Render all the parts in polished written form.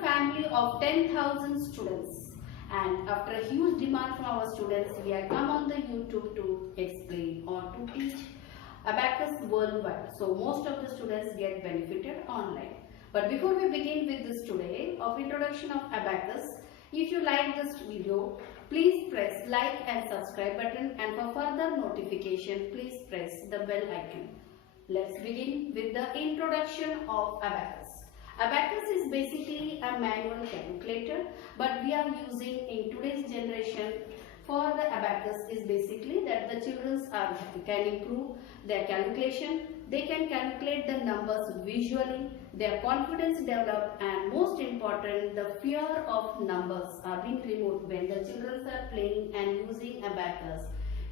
family of 10,000 students, and after a huge demand from our students, we have come on the YouTube to explain or to teach Abacus worldwide. So most of the students get benefited online. But before we begin with this today of introduction of Abacus, if you like this video, please press like and subscribe button, and for further notification, please press the bell icon. Let's begin with the introduction of Abacus. Abacus is basically a manual calculator, but we are using in today's generation for the Abacus is basically that the children can improve their calculation, they can calculate the numbers visually, their confidence develop, and most important, the fear of numbers are being removed when the children are playing and using Abacus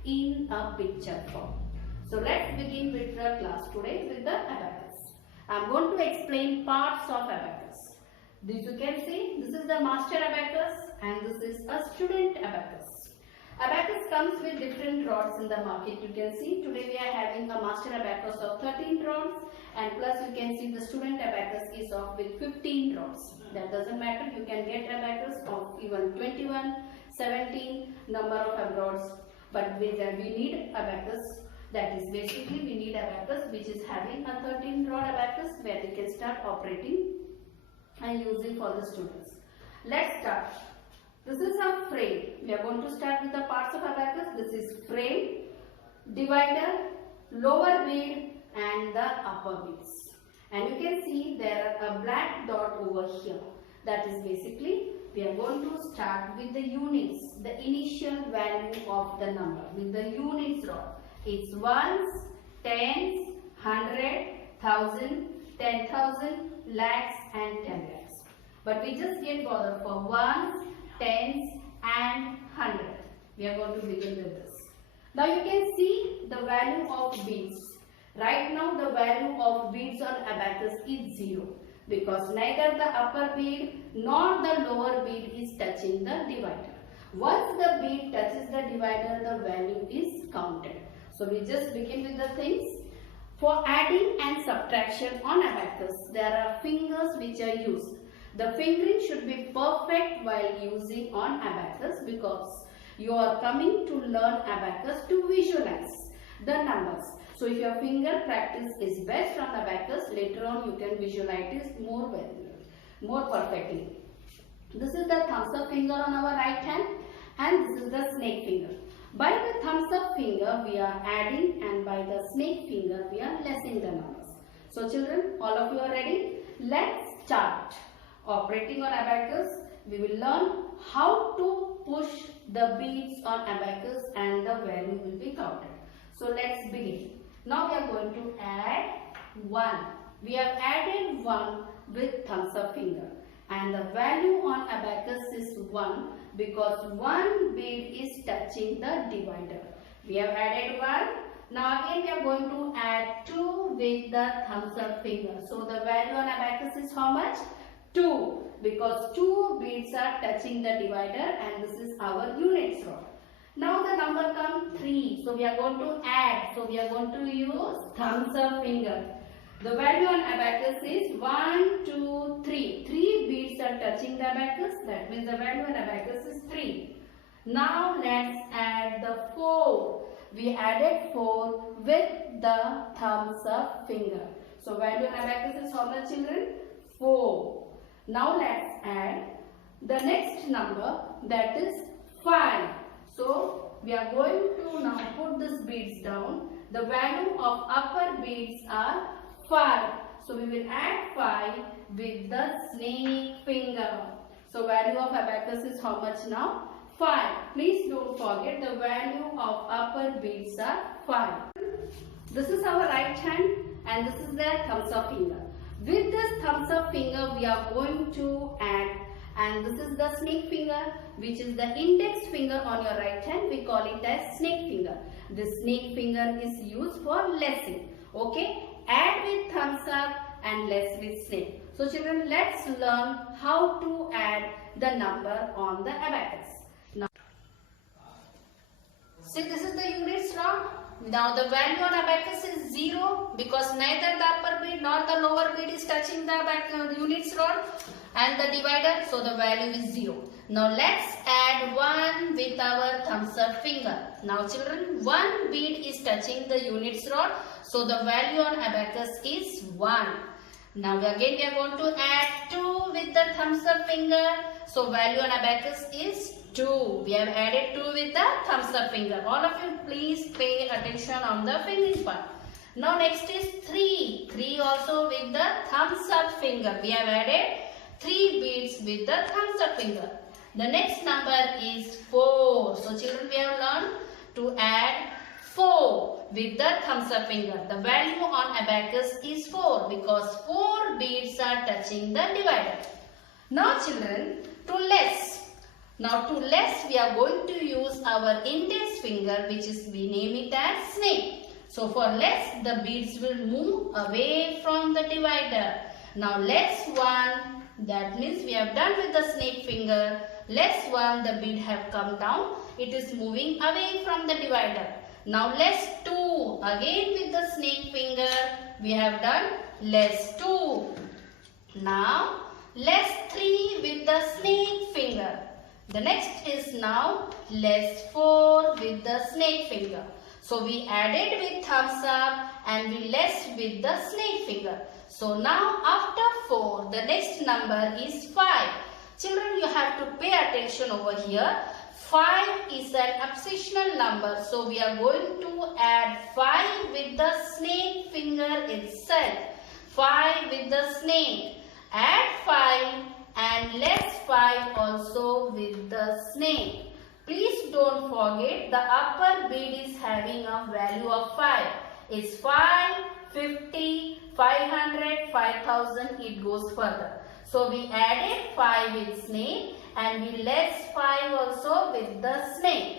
in a picture form. So let's begin with the class today with the Abacus. I am going to explain parts of Abacus. This you can see, this is the master Abacus and this is a student Abacus. Abacus comes with different rods in the market. You can see today we are having a master Abacus of 13 rods, and plus you can see the student Abacus is of with 15 rods. That doesn't matter, you can get Abacus of even 21, 17 number of rods, but we need Abacus. That is basically we need Abacus which is having a 13 rod Abacus where we can start operating and using for the students. Let's start. This is a frame. We are going to start with the parts of Abacus. This is frame, divider, lower bead and the upper beads. And you can see there are a black dot over here. That is basically we are going to start with the units, the initial value of the number with the units rod. It's ones, tens, 100, 1000, 10,000, lakhs and 10 lakhs. But we just get bothered for ones, tens and 100. We are going to begin with this. Now you can see the value of beads. Right now the value of beads on Abacus is 0 because neither the upper bead nor the lower bead is touching the divider. Once the bead touches the divider, the value is counted. So we just begin with the things. For adding and subtraction on Abacus, there are fingers which are used. The fingering should be perfect while using on Abacus because you are coming to learn Abacus to visualize the numbers. So if your finger practice is best on Abacus, later on you can visualize it more perfectly. This is the thumbs up finger on our right hand and this is the snake finger. By the thumbs up finger we are adding and by the snake finger we are lessening the numbers. So children, all of you are ready? Let's start. Operating on Abacus, we will learn how to push the beads on Abacus and the value will be counted. So let's begin. Now we are going to add 1. We have added 1 with thumbs up finger and the value on Abacus is 1 because 1 bead is touching the divider. We have added 1. Now again we are going to add 2 with the thumbs up finger. So the value on Abacus is how much? 2 because 2 beads are touching the divider and this is our units rod. Now the number comes 3. So we are going to add. So we are going to use thumbs up finger. The value on Abacus is 1, 2, 3. 3 beads are touching the Abacus. That means the value on Abacus is 3. Now let's add the 4. We added 4 with the thumbs up finger. So value on Abacus is how much, children? 4. Now let's add the next number, that is 5. So we are going to now put these beads down. The value of upper beads are 5. So we will add 5 with the snake finger. So value of Abacus is how much now? 5. Please don't forget the value of upper beads are 5. This is our right hand and this is the thumbs up finger. With this thumbs up finger we are going to add, and this is the snake finger which is the index finger on your right hand. We call it as snake finger. This snake finger is used for lessing. Okay, add with thumbs up and less with snake. So children, let's learn how to add the number on the Abacus. Now, see, this is the units rod. Now the value on Abacus is 0 because neither the upper bead nor the lower bead is touching the units rod, and the divider, so the value is 0. Now let's add 1 with our thumbs up finger. Now children, one bead is touching the units rod, so the value on abacus is 1. Now again we are going to add 2 with the thumbs up finger, so value on abacus is 2. We have added 2 with the thumbs up finger. All of you please pay attention on the fingering part. Now next is 3. 3 also with the thumbs up finger. We have added 3 beads with the thumbs up finger. The next number is 4. So children, we have learned to add 4 with the thumbs up finger. The value on abacus is 4 because 4 beads are touching the divider. Now children, to less. Now to less we are going to use our index finger, which is we name it as snake. So for less the beads will move away from the divider. Now less 1, that means we have done with the snake finger. Less 1, the bead have come down. It is moving away from the divider. Now less 2, again with the snake finger we have done less 2. Now less 3 with the snake finger. The next is now less 4 with the snake finger. So we added with thumbs up and we less with the snake finger. So now after 4, the next number is 5. Children, you have to pay attention over here. 5 is an oppositional number. So we are going to add 5 with the snake finger itself. 5 with the snake. Add 5 and less 5 also with the snake. Please don't forget the upper bead is having a value of 5. It's 5, 50, 500, 5000, it goes further. So we added 5 with snake and we less 5 also with the snake.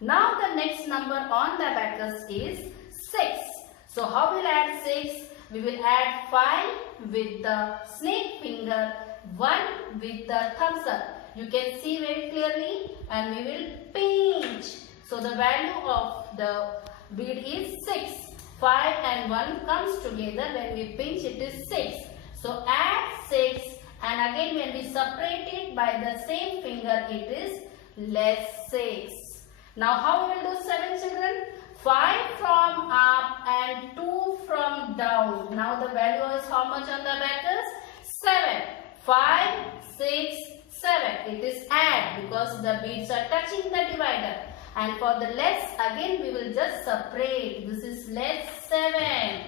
Now the next number on the abacus is 6. So how we'll add 6? We will add 5 with the snake finger, 1 with the thumbs up. You can see very clearly and we will pinch. So the value of the bead is 6. 5 and 1 comes together. When we pinch it is 6. So add 6 and again when we separate it by the same finger it is less 6. Now how we will do 7 children? 5 from up and 2 from down. Now the value is how much on the abacus? 7. 5, 6, 7. It is add because the beads are touching the divider. And for the less, again we will just separate. This is less 7.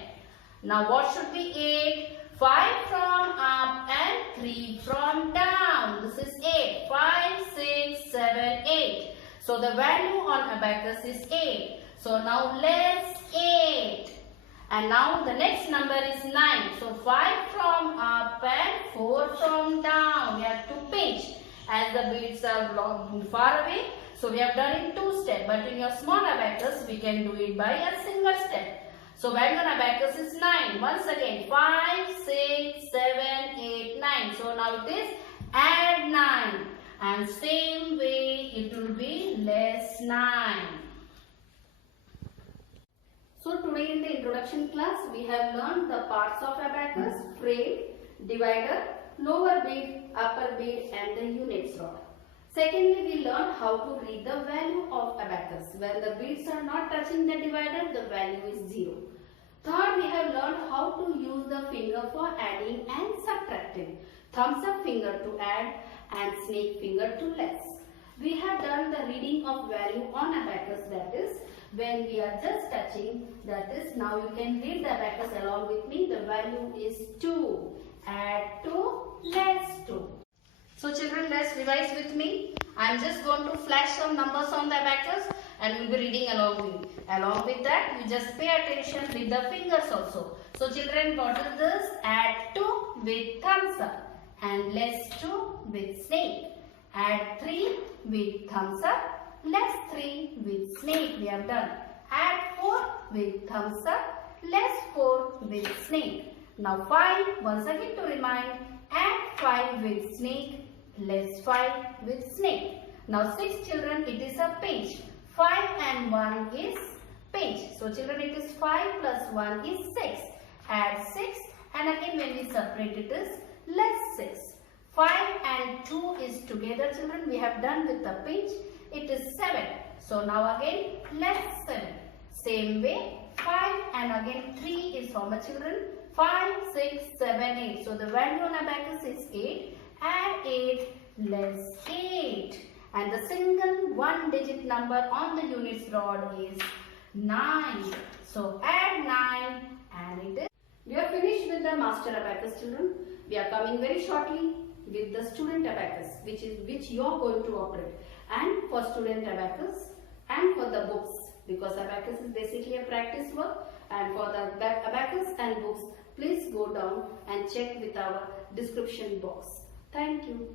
Now what should be 8? 5 from up and 3 from down. This is 8. 5, 6, 7, 8. So the value on abacus is 8. So now less 8. And now the next number is 9. So 5 from up and 4 from down. We have to pinch as the beads are far away. So we have done it 2 steps. But in your small abacus, we can do it by a single step. So value on abacus is 9. Once again, 5, 6, 7, 8, 9. So now it is add 9. And same way it will be less 9. So today in the introduction class, we have learned the parts of abacus, frame, divider, lower bead, upper bead and the units rod. Secondly, we learned how to read the value of abacus. When the beads are not touching the divider, the value is 0. Third, we have learned how to use the finger for adding and subtracting. Thumbs up finger to add and snake finger to less. We have done the reading of value on abacus, that is when we are just touching, that is now you can read the abacus along with me. The value is 2. Add 2, less 2. So children, let's revise with me. I am just going to flash some numbers on the abacus and we will be reading along with me. Along with that, you just pay attention with the fingers also. So children, what is this? Add 2 with thumbs up and less 2 with snake. Add 3 with thumbs up. Less 3 with snake we have done. Add 4 with thumbs up. Less 4 with snake. Now 5, once again to remind, add 5 with snake. Less 5 with snake. Now 6 children, it is a pinch. 5 and 1 is pinch. So children, it is 5 plus 1 is 6. Add 6 and again when we separate it is less 6. 5 and 2 is together, children. We have done with the pinch. It is 7. So now again plus 7. Same way 5 and again 3 is how much, children? 5, 6, 7, 8. So the value on abacus is 8. Add 8 less 8. And the single one digit number on the units rod is 9. So add 9 and it is. We are finished with the master abacus, children. We are coming very shortly with the student abacus, which you are going to operate. And for student abacus and for the books, because abacus is basically a practice work, and for the abacus and books, please go down and check with our description box. Thank you.